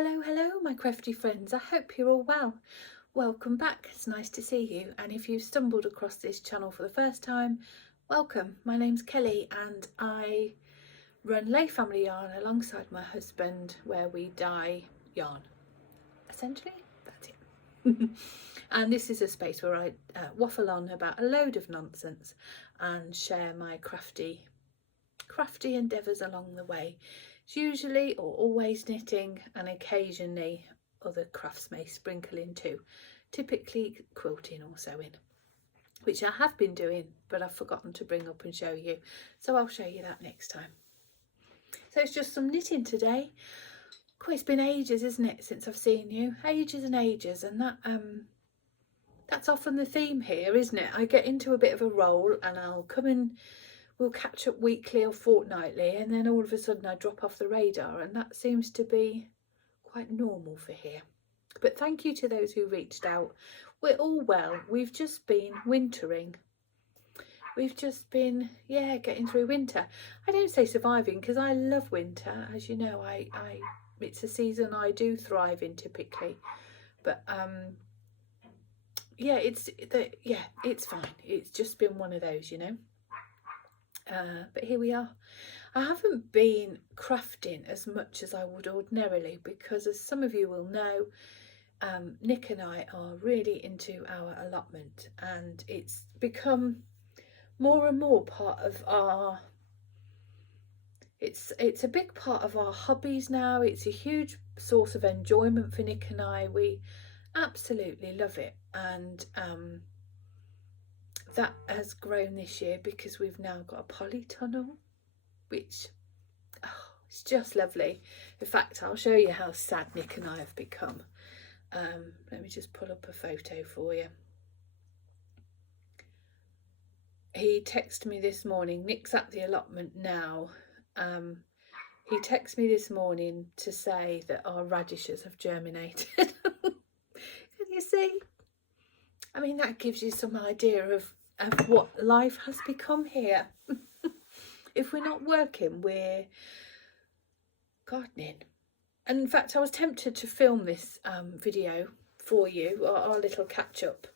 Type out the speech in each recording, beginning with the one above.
Hello, my crafty friends. I hope you're all well. Welcome back. It's nice to see you. And if you've stumbled across this channel for the first time, welcome. My name's Kelly and I run Layfamilyyarn alongside my husband, where we dye yarn. Essentially, that's it. And this is a space where I waffle on about a load of nonsense and share my crafty endeavours along the way. It's usually or always knitting, and occasionally other crafts may sprinkle in too, typically quilting or sewing, which I have been doing but I've forgotten to bring up and show you, so I'll show you that next time. So it's just some knitting today. It's been ages, isn't it, since I've seen you? Ages and ages, and that's often the theme here, isn't it? I get into a bit of a roll and I'll come in, we'll catch up weekly or fortnightly, and then all of a sudden I drop off the radar, and that seems to be quite normal for here. But thank you to those who reached out. We're all well. We've just been wintering. We've just been, getting through winter. I don't say surviving because I love winter. As you know, it's a season I do thrive in typically. But it's fine. It's just been one of those, you know. But here we are. I haven't been crafting as much as I would ordinarily because, as some of you will know, Nick and I are really into our allotment, and it's become more and more part of our, it's a big part of our hobbies now. It's a huge source of enjoyment for Nick and I. We absolutely love it, and that has grown this year because we've now got a polytunnel, which it's just lovely. In fact, I'll show you how sad Nick and I have become. Let me just pull up a photo for you. He texted me this morning. Nick's at the allotment now. He texted me this morning to say that our radishes have germinated. Can you see? I mean, that gives you some idea of what life has become here. If we're not working, we're gardening. And in fact, I was tempted to film this video for you, our little catch up,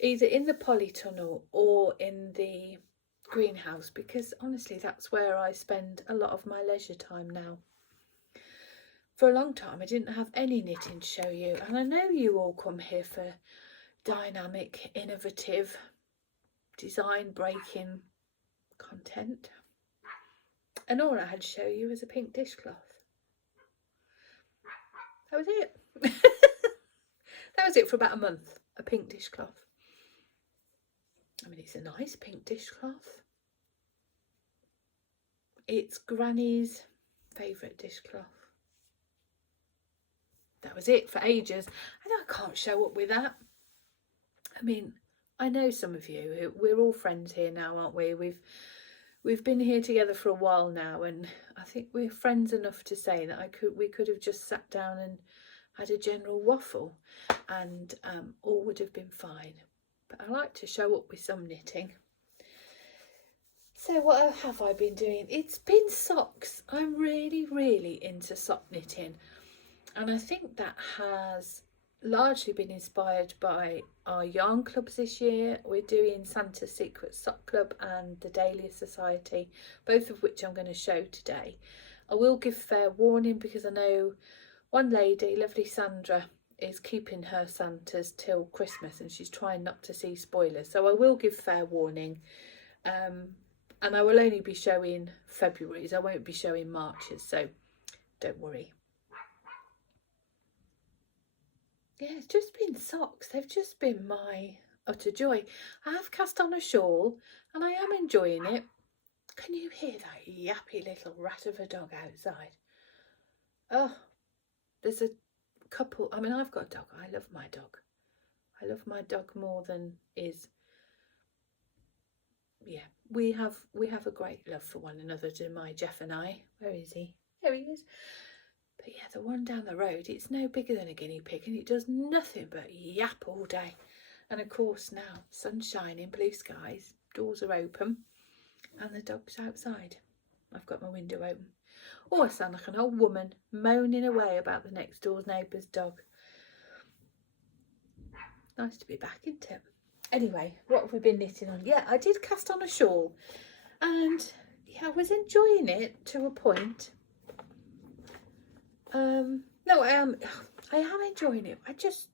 either in the polytunnel or in the greenhouse, because honestly, that's where I spend a lot of my leisure time now. For a long time, I didn't have any knitting to show you, and I know you all come here for dynamic, innovative, design breaking content, and all I had to show you was a pink dishcloth. That was it. That was it for about a month, a pink dishcloth. I mean, it's a nice pink dishcloth. It's Granny's favourite dishcloth. That was it for ages, and I can't show up with that. I mean, I know some of you, we're all friends here now, aren't we? We've been here together for a while now, and I think we're friends enough to say that we could have just sat down and had a general waffle, and all would have been fine. But I like to show up with some knitting. So what have I been doing? It's been socks. I'm really into sock knitting, and I think that has largely been inspired by our yarn clubs this year. We're doing Santa's Secret Sock Club and the Dahlia Society, both of which I'm going to show today. I will give fair warning because I know one lady, lovely Sandra, is keeping her Santas till Christmas and she's trying not to see spoilers, so I will give fair warning, and I will only be showing February's. I won't be showing March's, so don't worry. Yeah, it's just been socks. They've just been my utter joy. I have cast on a shawl and I am enjoying it. Can you hear that yappy little rat of a dog outside? Oh, there's a couple. I mean, I've got a dog. I love my dog. I love my dog more than is. Yeah, we have a great love for one another, do my Jeff and I. Where is he? There he is. But yeah, the one down the road, it's no bigger than a guinea pig and it does nothing but yap all day. And of course now, sun's shining, blue skies, doors are open and the dog's outside. I've got my window open. Oh, I sound like an old woman moaning away about the next door neighbour's dog. Nice to be back, isn't it? Anyway, what have we been knitting on? Yeah, I did cast on a shawl, and yeah, I was enjoying it to a point. No, I am enjoying it. I just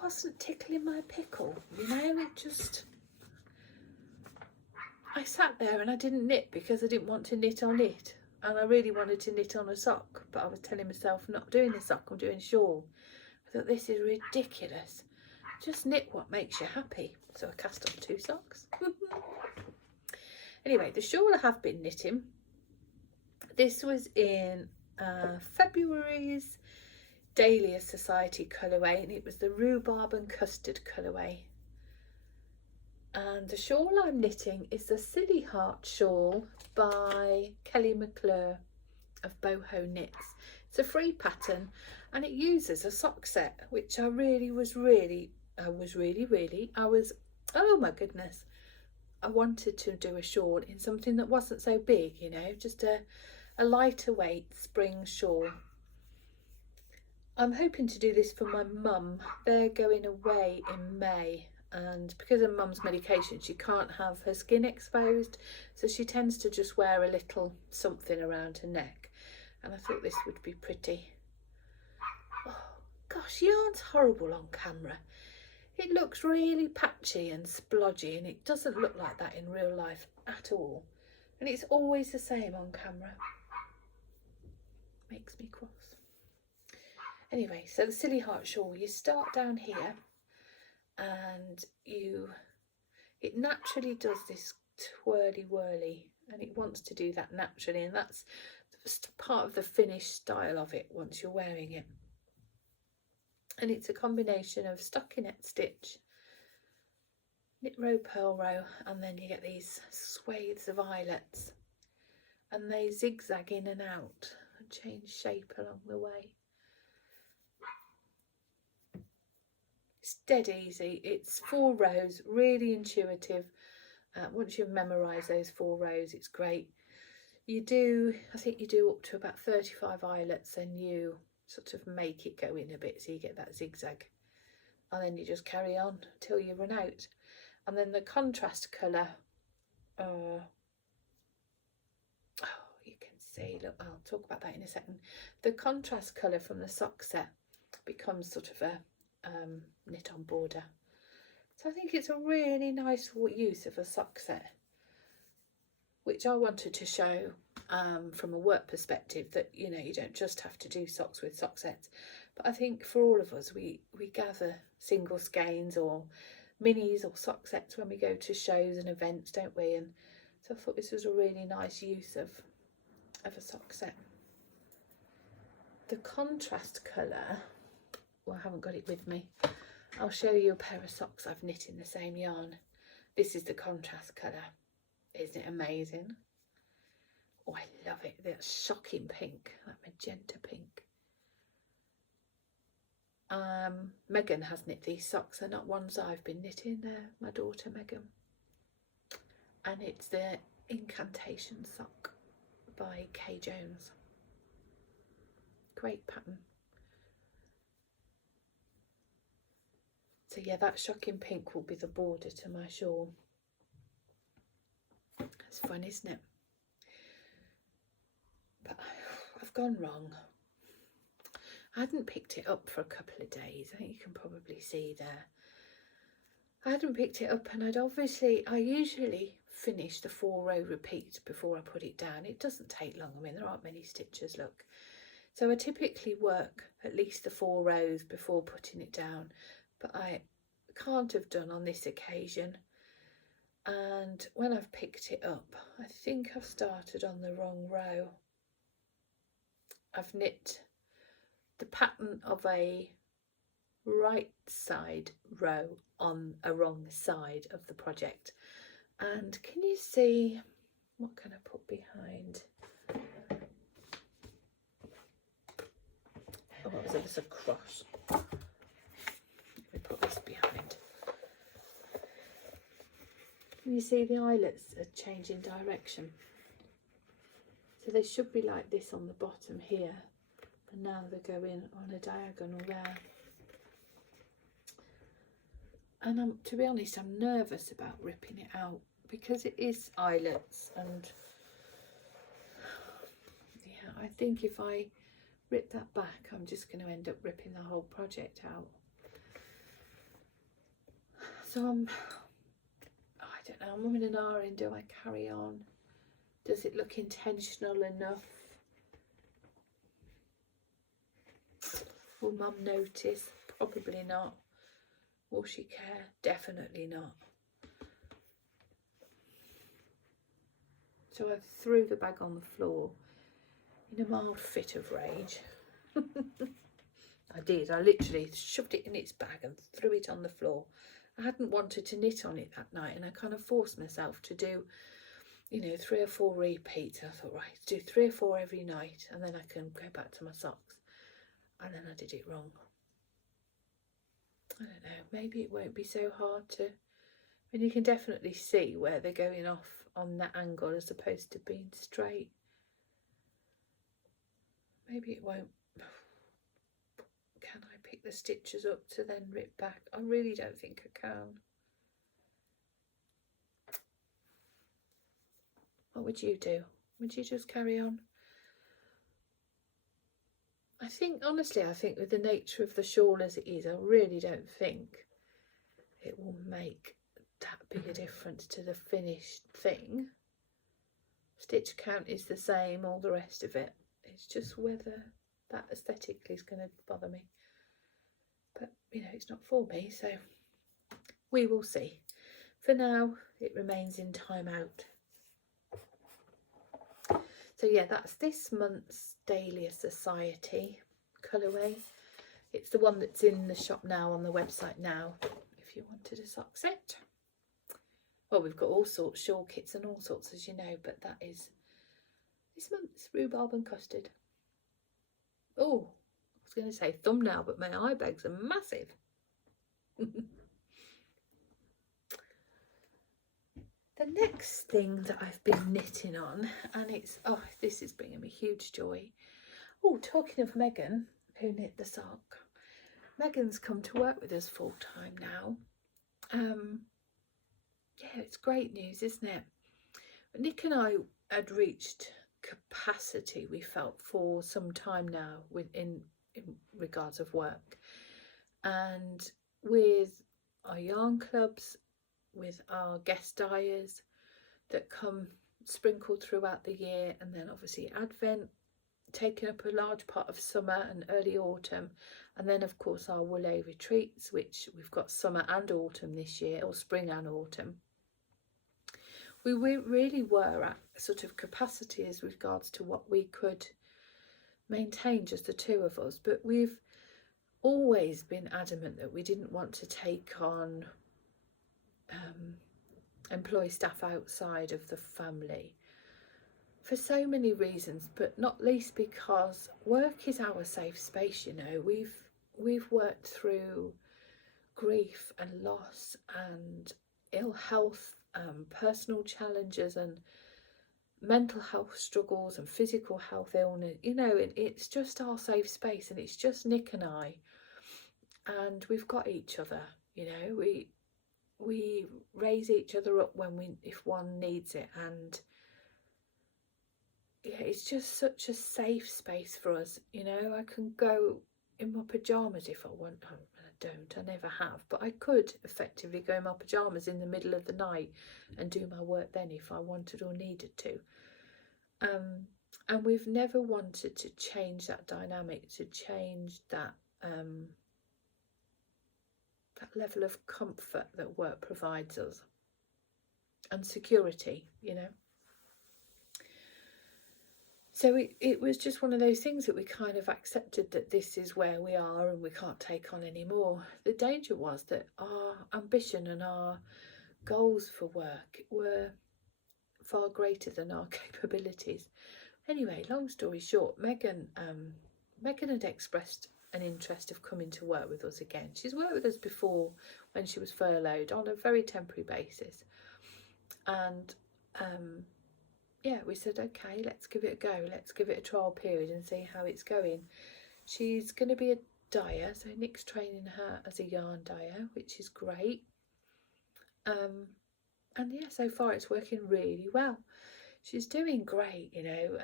wasn't tickling my pickle, you know. I sat there and I didn't knit because I didn't want to knit on it, and I really wanted to knit on a sock, but I was telling myself, I'm not doing the sock, I'm doing a shawl. I thought, this is ridiculous. Just knit what makes you happy. So I cast on 2 socks. Anyway, the shawl I have been knitting. This was in February's Dahlia Society colourway, and it was the rhubarb and custard colourway. And the shawl I'm knitting is the Silly Heart shawl by Kelly McClure of Boho Knits. It's a free pattern, and it uses a sock set, which oh my goodness, I wanted to do a shawl in something that wasn't so big, you know, just a lighter weight spring shawl. I'm hoping to do this for my mum. They're going away in May, and because of mum's medication, she can't have her skin exposed, so she tends to just wear a little something around her neck, and I thought this would be pretty. Oh gosh, yarn's horrible on camera. It looks really patchy and splodgy, and it doesn't look like that in real life at all, and it's always the same on camera. Makes me cross. Anyway, so the Silly Heart shawl, you start down here, and it naturally does this twirly whirly, and it wants to do that naturally, and that's part of the finished style of it once you're wearing it. And it's a combination of stockinette stitch, knit row, purl row, and then you get these swathes of eyelets, and they zigzag in and out and change shape along the way. It's dead easy. It's 4 rows, really intuitive. Once you've memorised those 4 rows, it's great. I think you do up to about 35 eyelets, and you sort of make it go in a bit so you get that zigzag, and then you just carry on till you run out. And then the contrast colour, you can see, look, I'll talk about that in a second. The contrast colour from the sock set becomes sort of a knit on border. So I think it's a really nice use of a sock set, which I wanted to show from a work perspective, that, you know, you don't just have to do socks with sock sets, but I think for all of us, we gather single skeins or minis or sock sets when we go to shows and events, don't we? And so I thought this was a really nice use of a sock set. The contrast colour, well, I haven't got it with me. I'll show you a pair of socks I've knit in the same yarn. This is the contrast colour. Isn't it amazing? Oh, I love it. That shocking pink, that magenta pink. Megan has knit these socks. They're not ones I've been knitting. They're my daughter Megan. And it's the Incantation sock by Kay Jones. Great pattern. So yeah, that shocking pink will be the border to my shawl. It's fun, isn't it? But I've gone wrong. I hadn't picked it up for a couple of days. I think you can probably see there. I hadn't picked it up, and I usually finish the 4-row repeat before I put it down. It doesn't take long. I mean, there aren't many stitches, look. So I typically work at least the 4 rows before putting it down, but I can't have done on this occasion. And when I've picked it up, I think I've started on the wrong row. I've knit the pattern of a right side row on a wrong side of the project. And can you see, what can I put behind? Oh, what was it? It's a cross. Let me put this behind. You see the eyelets are changing direction. So they should be like this on the bottom here, and now they're going on a diagonal there. And to be honest, I'm nervous about ripping it out because it is eyelets, and yeah, I think if I rip that back, I'm just going to end up ripping the whole project out. So I don't know, I'm umming and ahhing. Do I carry on? Does it look intentional enough? Will Mum notice? Probably not. Will she care? Definitely not. So I threw the bag on the floor in a mild fit of rage. I did. I literally shoved it in its bag and threw it on the floor. I hadn't wanted to knit on it that night, and I kind of forced myself to do, you know, 3 or 4 repeats. I thought, right, do 3 or 4 every night, and then I can go back to my socks. And then I did it wrong. I don't know, maybe it won't be so hard to, I mean, you can definitely see where they're going off on that angle as opposed to being straight. Maybe it won't. Can I pick the stitches up to then rip back? I really don't think I can. What would you do? Would you just carry on? I think, honestly, I think with the nature of the shawl as it is, I really don't think it will make that big a difference to the finished thing. Stitch count is the same, all the rest of it. It's just whether that aesthetically is going to bother me. But, you know, it's not for me, so we will see. For now, it remains in timeout. So yeah, that's this month's Dahlia Society colourway. It's the one that's in the shop now, on the website now, if you wanted a sock set. Well, we've got all sorts, shawl kits and all sorts, as you know, but that is this month's rhubarb and custard. Oh, I was going to say thumbnail, but my eye bags are massive. The next thing that I've been knitting on, and it's, oh, this is bringing me huge joy. Oh, talking of Megan, who knit the sock, Megan's come to work with us full time now. Yeah, it's great news, isn't it? Nick and I had reached capacity, we felt, for some time now in regards of work, and with our yarn clubs, with our guest dyers that come sprinkled throughout the year, and then obviously Advent taking up a large part of summer and early autumn, and then of course our Woolay retreats, which we've got summer and autumn this year, or spring and autumn. We really were at sort of capacity as regards to what we could maintain, just the two of us, but we've always been adamant that we didn't want to take on employ staff outside of the family for so many reasons, but not least because work is our safe space. You know, we've worked through grief and loss and ill health, personal challenges and mental health struggles and physical health illness. You know, it's just our safe space, and it's just Nick and I, and we've got each other. You know, we raise each other up if one needs it, and yeah, it's just such a safe space for us. You know, I can go in my pyjamas if I want. I never have, but I could effectively go in my pyjamas in the middle of the night and do my work then if I wanted or needed to. And we've never wanted to change that dynamic, to change that that level of comfort that work provides us, and security, you know. So it was just one of those things that we kind of accepted, that this is where we are and we can't take on any more. The danger was that our ambition and our goals for work were far greater than our capabilities. Anyway, long story short, Megan had expressed an interest of coming to work with us again. She's worked with us before when she was furloughed on a very temporary basis, and yeah, we said, okay, let's give it a go. Let's give it a trial period and see how it's going. She's going to be a dyer, so Nick's training her as a yarn dyer, which is great. And yeah, so far it's working really well. She's doing great, you know.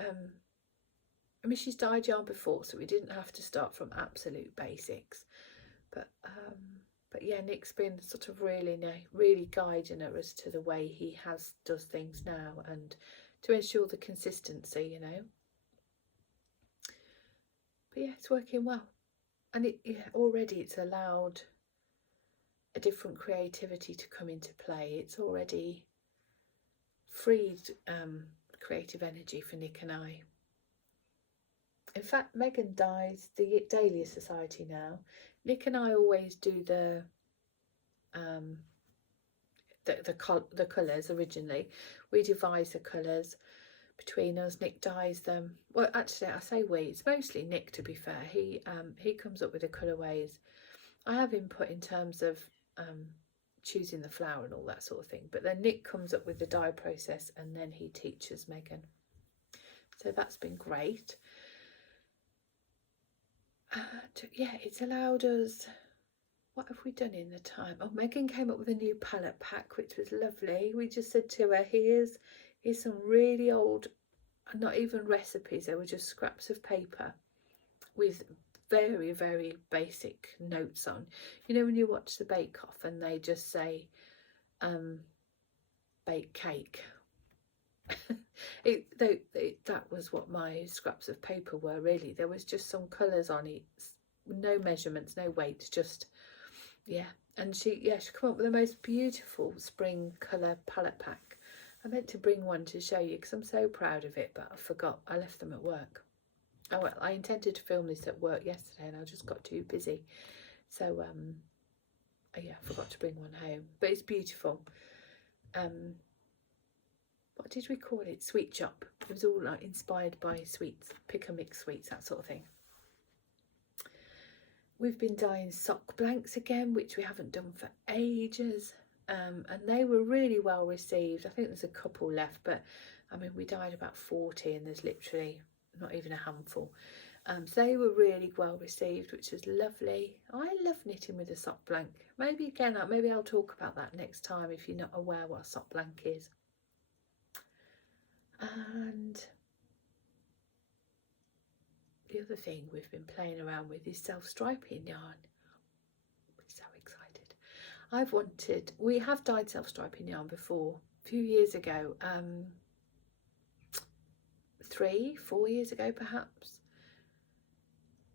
I mean, she's dyed yarn before, so we didn't have to start from absolute basics. But yeah, Nick's been sort of really guiding her as to the way he does things now, and to ensure the consistency, you know. But yeah, it's working well, and already it's allowed a different creativity to come into play. It's already freed creative energy for Nick and I. In fact, Megan dyes the Dahlia Society now. Nick and I always do the colours originally. We devise the colours between us. Nick dyes them. Well, actually, I say we. It's mostly Nick, to be fair. He comes up with the colourways. I have input in terms of choosing the flower and all that sort of thing. But then Nick comes up with the dye process, and then he teaches Megan. So that's been great. Yeah, it's allowed us. What have we done in the time? Oh, Megan came up with a new palette pack, which was lovely. We just said to her, here's some really old, not even recipes, they were just scraps of paper with very, very basic notes on. You know, when you watch the Bake Off and they just say, bake cake. That was what my scraps of paper were, really. There was just some colours on it, no measurements, no weights, just, yeah. And she come up with the most beautiful spring colour palette pack. I meant to bring one to show you because I'm so proud of it, but I forgot. I left them at work. Oh well, I intended to film this at work yesterday and I just got too busy. So yeah, I forgot to bring one home. But it's beautiful. What did we call it? Sweet shop. It was all like inspired by sweets, pick and mix sweets, that sort of thing. We've been dyeing sock blanks again, which we haven't done for ages, and they were really well received. I think there's a couple left, but I mean, we dyed about 40 and there's literally not even a handful. So they were really well received, which was lovely. I love knitting with a sock blank. Maybe I'll talk about that next time if you're not aware what a sock blank is. And the other thing we've been playing around with is self-striping yarn. I'm so excited. We have dyed self-striping yarn before, a few years ago, 3-4 years ago perhaps,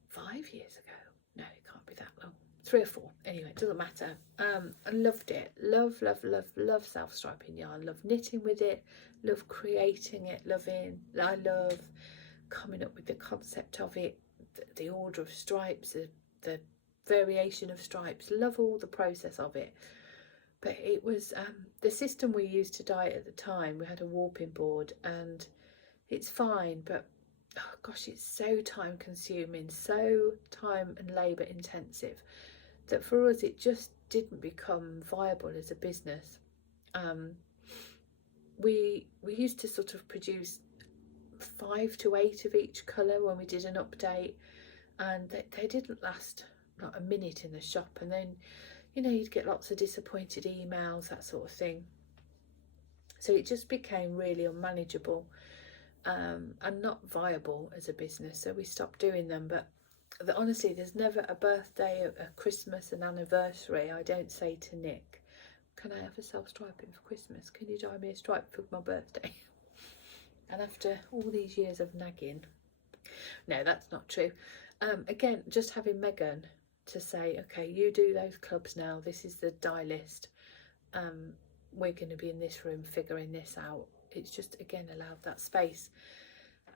5 years ago. No, it can't be that long. 3 or 4. Anyway, it doesn't matter. I loved it. Love self-striping yarn. Love knitting with it. Love creating it. I love coming up with the concept of it, the order of stripes, the variation of stripes. Love all the process of it. But it was the system we used to dye at the time. We had a warping board, and it's fine, but oh gosh, it's so time consuming, so time and labour intensive, that for us it just didn't become viable as a business. We used to sort of produce 5 to 8 of each colour when we did an update, and they didn't last not a minute in the shop, and then, you know, you'd get lots of disappointed emails, that sort of thing. So it just became really unmanageable and not viable as a business, so we stopped doing them. But honestly, there's never a birthday, a Christmas, an anniversary I don't say to Nick, can I have a self-striping for Christmas? Can you dye me a stripe for my birthday? And after all these years of nagging, no, that's not true. Again, just having Megan to say, okay, you do those clubs now, this is the dye list, we're going to be in this room figuring this out. It's just, again, allowed that space.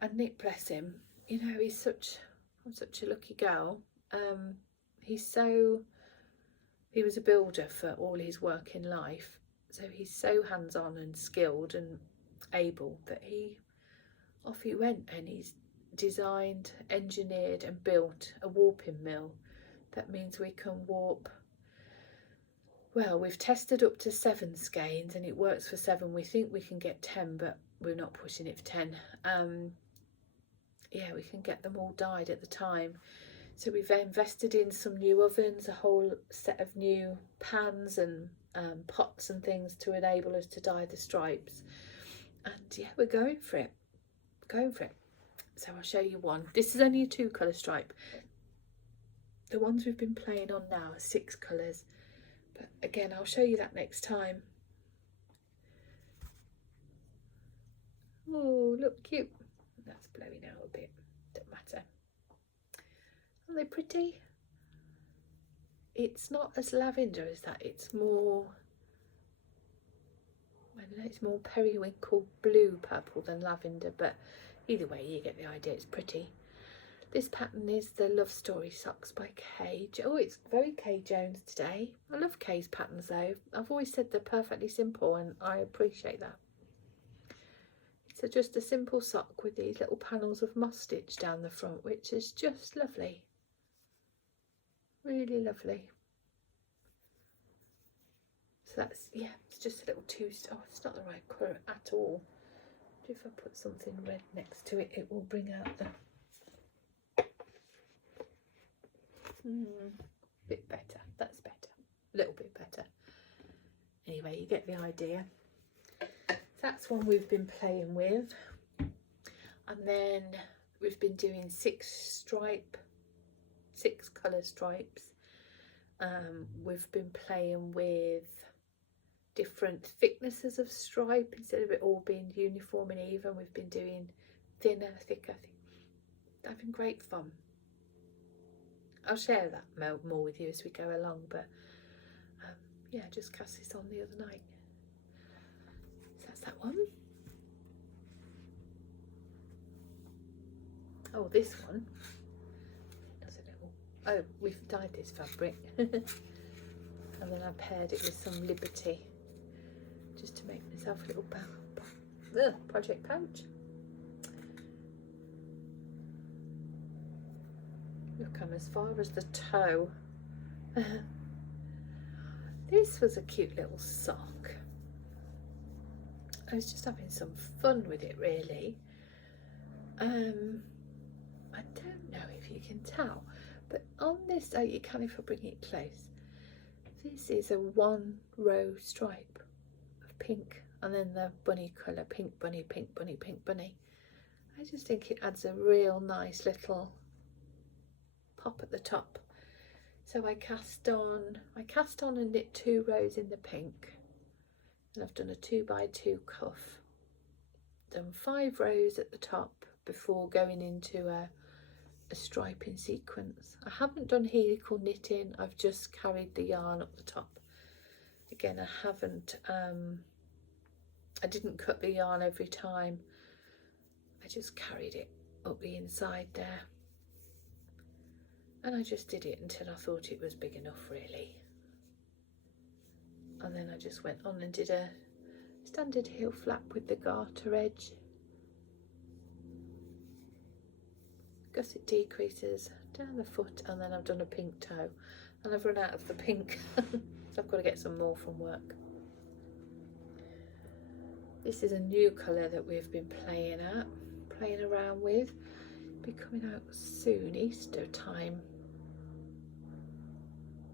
And Nick, bless him, you know, I'm such a lucky girl. He was a builder for all his work in life, so he's so hands-on and skilled and able that off he went, and he's designed, engineered and built a warping mill. That means we can warp, well, we've tested up to 7 skeins and it works for 7. We think we can get 10, but we're not pushing it for 10. Yeah, we can get them all dyed at the time. So we've invested in some new ovens, a whole set of new pans and pots and things to enable us to dye the stripes. And yeah, we're going for it, So I'll show you one. This is only a 2 colour stripe. The ones we've been playing on now are 6 colours, but again, I'll show you that next time. Oh, look cute. That's blowing out a bit, don't matter. Aren't they pretty? It's not as lavender as that, it's more, I don't know, it's more periwinkle blue purple than lavender, but either way you get the idea, it's pretty. This pattern is the Love Story Socks by Kay. Oh, it's very Kay Jones today. I love Kay's patterns though. I've always said they're perfectly simple and I appreciate that. It's just a simple sock with these little panels of moss stitch down the front, which is just lovely. Really lovely. So that's, yeah, it's just a little oh, it's not the right colour at all. If I put something red next to it, it will bring out the bit better. That's better, a little bit better. Anyway, you get the idea. That's one we've been playing with, and then we've been doing 6 colour stripes. We've been playing with different thicknesses of stripe instead of it all being uniform and even. We've been doing thinner, thicker. Having great fun. I'll share that more with you as we go along, but yeah, I just cast this on the other night. So that's that one. Oh, this one. Does a little. Oh, we've dyed this fabric, and then I paired it with some Liberty, just to make myself a little project pouch. Look, I'm as far as the toe. This was a cute little sock. I was just having some fun with it, really. I don't know if you can tell, but on this, oh, you can if I bring it close. This is a 1-row stripe of pink, and then the bunny colour, pink bunny, pink bunny, pink bunny. I just think it adds a real nice little pop at the top. So I cast on and knit 2 rows in the pink, and I've done a 2x2 cuff, done 5 rows at the top before going into a striping sequence. I haven't done helical knitting, I've just carried the yarn up the top. Again, I didn't cut the yarn every time, I just carried it up the inside there. And I just did it until I thought it was big enough, really. And then I just went on and did a standard heel flap with the garter edge. Gusset decreases down the foot, and then I've done a pink toe. And I've run out of the pink, so I've got to get some more from work. This is a new colour that we've been playing around with. Be coming out soon, Easter time.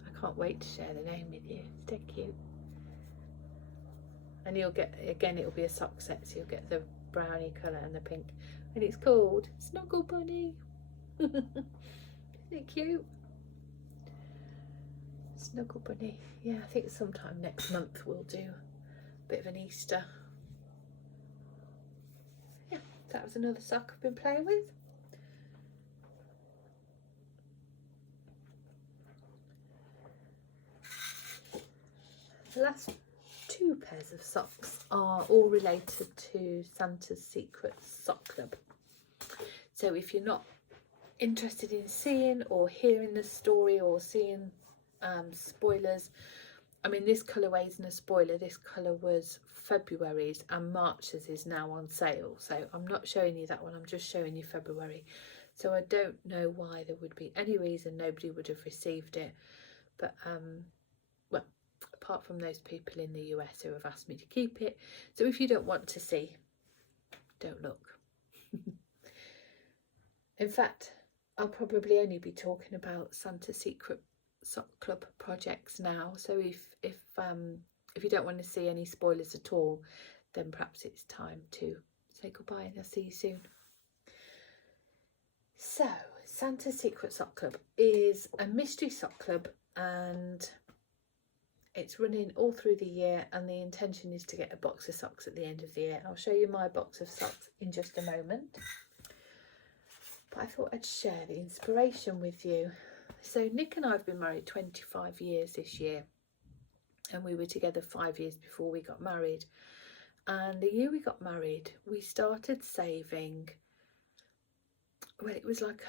I can't wait to share the name with you. It's dead cute. And you'll get, again, it'll be a sock set, so you'll get the brownie colour and the pink, and it's called Snuggle Bunny. Isn't it cute? Snuggle Bunny. Yeah, I think sometime next month we'll do a bit of an Easter. Yeah, that was another sock I've been playing with. The last 2 pairs of socks are all related to Santa's Secret Sock Club. So if you're not interested in seeing or hearing the story or seeing spoilers, I mean, this colourway isn't a spoiler. This colour was February's, and March's is now on sale. So I'm not showing you that one, I'm just showing you February. So I don't know why there would be any reason nobody would have received it. But well, apart from those people in the US who have asked me to keep it. So if you don't want to see, don't look. In fact, I'll probably only be talking about Santa Secret Sock Club projects now, so if you don't want to see any spoilers at all, then perhaps it's time to say goodbye and I'll see you soon. So, Santa Secret Sock Club is a mystery sock club, and it's running all through the year, and the intention is to get a box of socks at the end of the year. I'll show you my box of socks in just a moment, but I thought I'd share the inspiration with you. So Nick and I have been married 25 years this year, and we were together 5 years before we got married. And the year we got married, we started saving. Well, it was like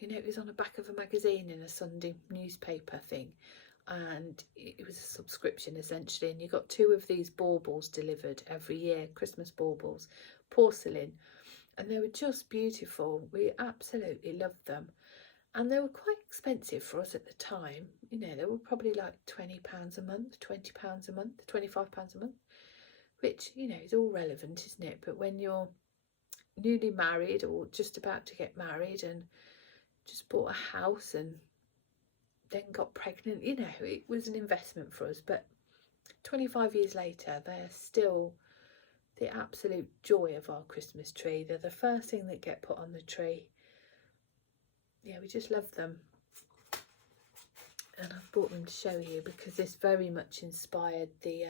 you know, it was on the back of a magazine in a Sunday newspaper thing, and it was a subscription essentially, and you got 2 of these baubles delivered every year, Christmas baubles, porcelain, and they were just beautiful. We absolutely loved them, and they were quite expensive for us at the time. You know, they were probably like £20 a month, £20 a month, £25 a month, which, you know, is all relevant, isn't it? But when you're newly married or just about to get married and just bought a house and then got pregnant, you know, it was an investment for us. But 25 years later, they're still the absolute joy of our Christmas tree. They're the first thing that get put on the tree. Yeah, we just love them, and I've brought them to show you because this very much inspired the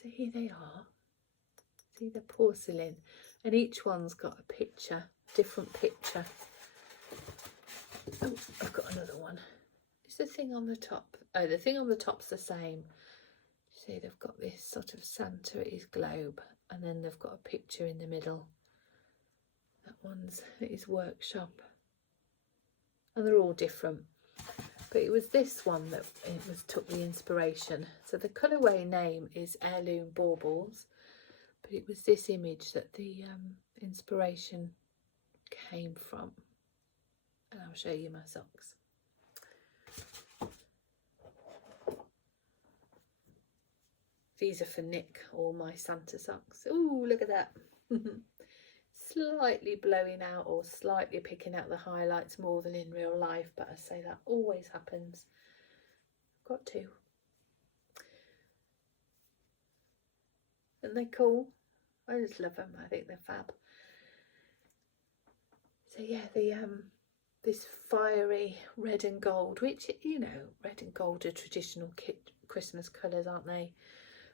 so here they are. See the porcelain, and each one's got a picture, different picture. Oh, I've got another one. Is the thing on the top? Oh, the thing on the top's the same. See, they've got this sort of Santa at his globe, and then they've got a picture in the middle. That one's at his workshop, and they're all different. But it was this one that took the inspiration. So the colourway name is Heirloom Baubles, but it was this image that the inspiration came from. And I'll show you my socks. These are for Nick, all my Santa socks. Ooh, look at that. Slightly blowing out or slightly picking out the highlights more than in real life, but I say that always happens. I've got 2. Aren't they cool? I just love them. I think they're fab. So yeah, the this fiery red and gold, which, you know, red and gold are traditional Christmas colours, aren't they?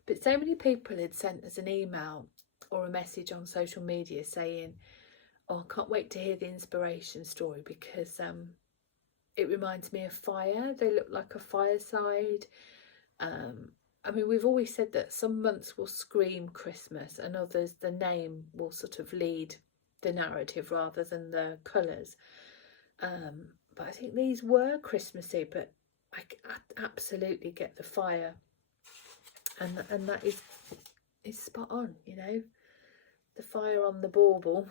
But so many people had sent us an email or a message on social media saying, oh, I can't wait to hear the inspiration story because it reminds me of fire. They look like a fireside. I mean, we've always said that some months will scream Christmas and others, the name will sort of lead the narrative rather than the colours. But I think these were Christmassy, but I absolutely get the fire. And that is spot on, you know. The fire on the bauble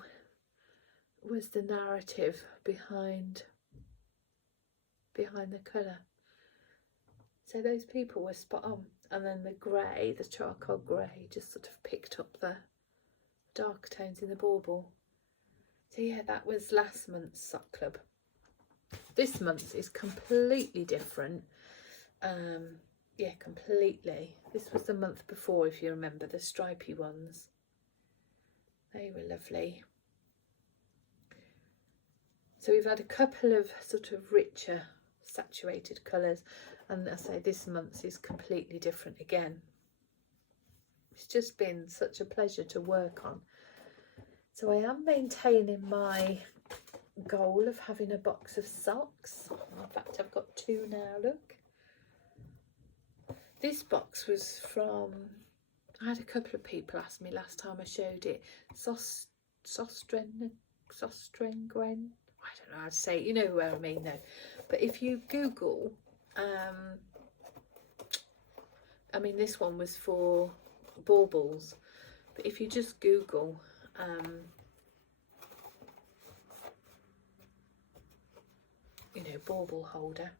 was the narrative behind the colour. So those people were spot on. And then the grey, the charcoal grey, just sort of picked up the dark tones in the bauble. So yeah, that was last month's sock club. This month is completely different. Yeah, completely. This was the month before, if you remember, the stripy ones. They were lovely. So we've had a couple of sort of richer saturated colours, and I say this month's is completely different again. It's just been such a pleasure to work on. So I am maintaining my goal of having a box of socks. In fact, I've got 2 now, look. This box was from, I had a couple of people ask me last time I showed it, Sostren, I don't know how to say it, you know where I mean though. But if you Google, I mean this one was for baubles, but if you just Google you know, bauble holder,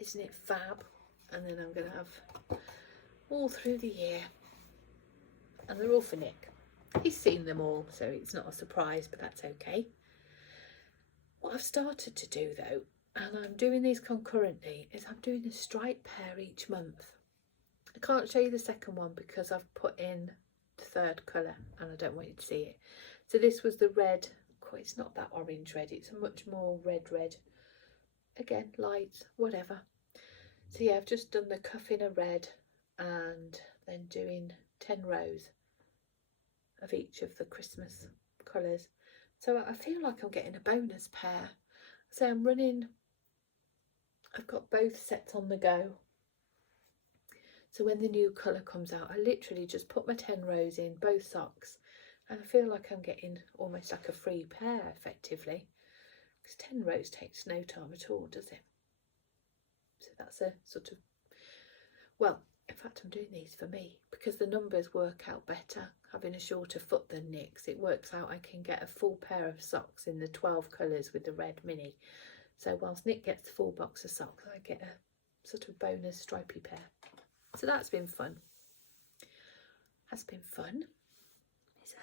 isn't it fab? And then I'm going to have all through the year and they're all for Nick. He's seen them all, so it's not a surprise, but that's okay. What I've started to do though, and I'm doing these concurrently, is I'm doing a striped pair each month. I can't show you the second one because I've put in the third colour and I don't want you to see it. So this was the red. It's not that orange red, it's a much more red. Again, light, whatever. So yeah, I've just done the cuff in a red and then doing 10 rows of each of the Christmas colours. So I feel like I'm getting a bonus pair. So I'm running, I've got both sets on the go. So when the new colour comes out, I literally just put my 10 rows in both socks, and I feel like I'm getting almost like a free pair effectively, because 10 rows takes no time at all, does it? So that's a sort of, well, in fact I'm doing these for me because the numbers work out better having a shorter foot than Nick's. It works out I can get a full pair of socks in the 12 colours with the red mini. So whilst Nick gets the full box of socks, I get a sort of bonus stripy pair. So that's been fun. Has been fun. Is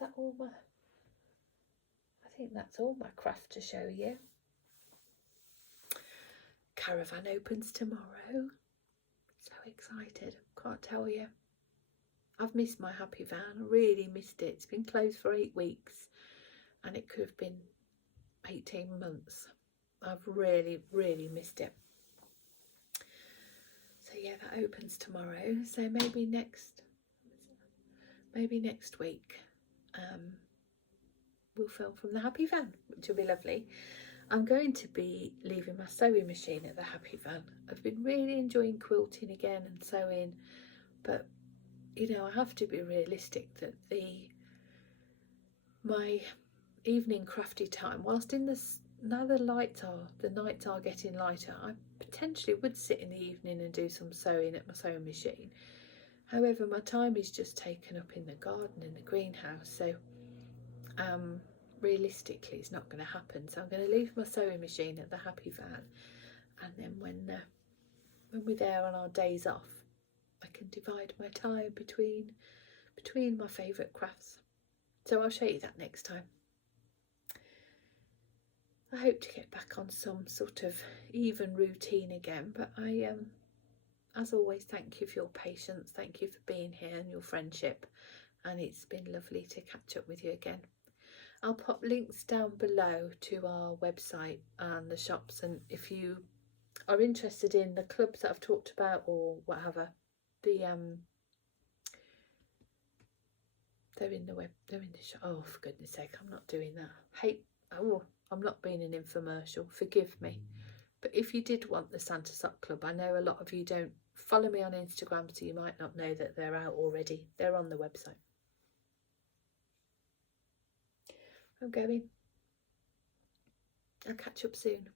that all my, I think that's all my craft to show you. Caravan opens tomorrow. So excited, can't tell you. I've missed my happy van, really missed it. It's been closed for 8 weeks and it could have been 18 months. I've really missed it. So yeah, that opens tomorrow. So maybe next week we'll film from the happy van, which will be lovely. I'm going to be leaving my sewing machine at the happy van. I've been really enjoying quilting again and sewing, but you know, I have to be realistic that my evening crafty time, whilst in this now the nights are getting lighter, I potentially would sit in the evening and do some sewing at my sewing machine. However, my time is just taken up in the garden, in the greenhouse, so realistically it's not going to happen. So I'm going to leave my sewing machine at the happy van, and then when we're there on our days off, I can divide my time between my favourite crafts. So I'll show you that next time. I hope to get back on some sort of even routine again, but I as always, thank you for your patience, thank you for being here and your friendship, and it's been lovely to catch up with you again. I'll pop links down below to our website and the shops, and if you are interested in the clubs that I've talked about or whatever, they're in the shop. Oh, for goodness sake, I'm not doing that. I'm not being an infomercial, forgive me. But if you did want the Santa Sock Club, I know a lot of you don't follow me on Instagram, so you might not know that they're out already. They're on the website. I'm going. I'll catch up soon.